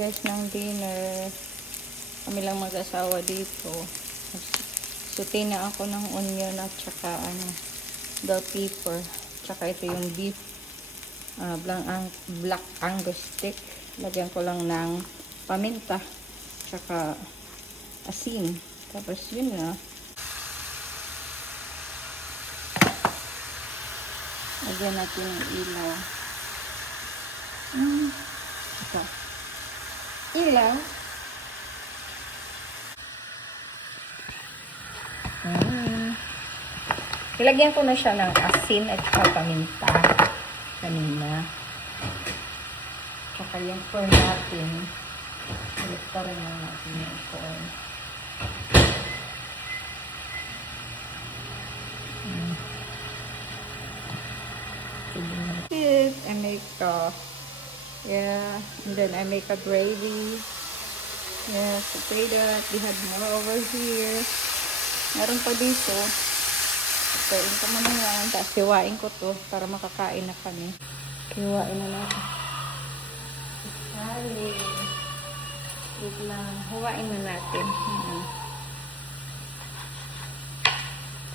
guys ng dinner. Kami lang mag-asawa dito. Suti na ako ng onion at saka bell pepper. Tsaka ito yung beef. Black Angus steak. Lagyan ko lang ng paminta. Tsaka asin. Tapos yun na. Lagyan natin yung ilaw. Ito. Ilaw. Ilagyan ko na siya ng asin at saka paminta kanina. Tsaka yung corn natin. Ilikta rin lang natin yung corn. I make and then I make a gravy. Yes, okay that. We had more over here. Meron pa dito. Kain ko muna yan. Tapos hiwain ko to para makakain na kami. Hiwain na natin. Sorry. Wait lang. Hiwain na natin.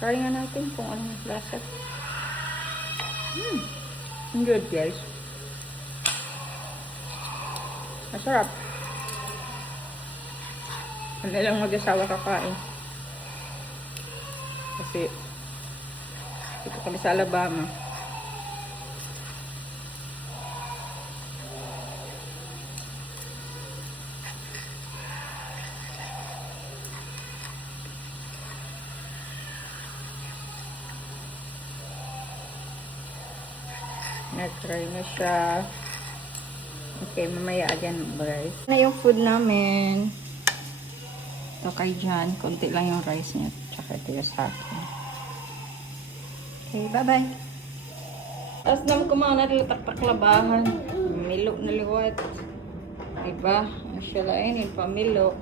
Try nga natin kung anong lasa. Good guys. Masarap. Wala lang mag-asawa kakain. Kasi ito kami sa Alabama. Na-try na siya. Okay, mamaya again guys. Na yung food namin. Ito kay John. Kunti lang yung rice niya. Tsaka ito yung sa akin. Okay, bye-bye. Tapos naman kumain na taktaklabahan. Milo na liwat. Diba? Masyalain yung pamilo.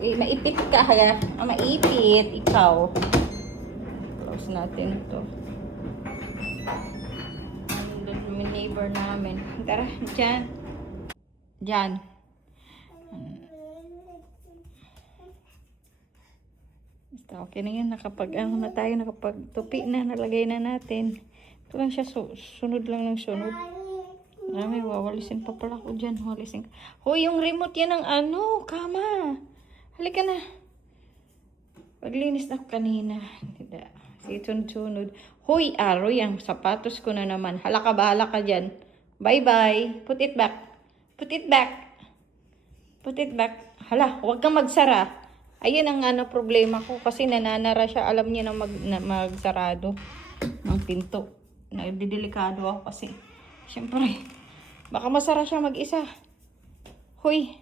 Maipit ka kaya. Maipit. Ikaw. Close natin ito. Yung neighbor namin. Tara, Jan. Jan. Basta okay na yan. Nakapagtupi na. Nalagay na natin. Ito lang siya. Sunod lang ng sunod. May wawalisin pa pala ko dyan. Walisin. Hoy, yung remote yan ng kama. Halika na. Paglinis na ko kanina. Tidak. Sunod. Hoy, Aroy, ang sapatos ko na naman. Hala ka, bahala ka dyan. Bye-bye. Put it back. Put it back. Put it back. Hala, huwag kang magsara. Ayun ang problema ko. Kasi nananara siya. Alam niya na magsarado ng pinto. Nagdidelikado ako kasi. Siyempre, baka masara siya mag-isa. Hoy.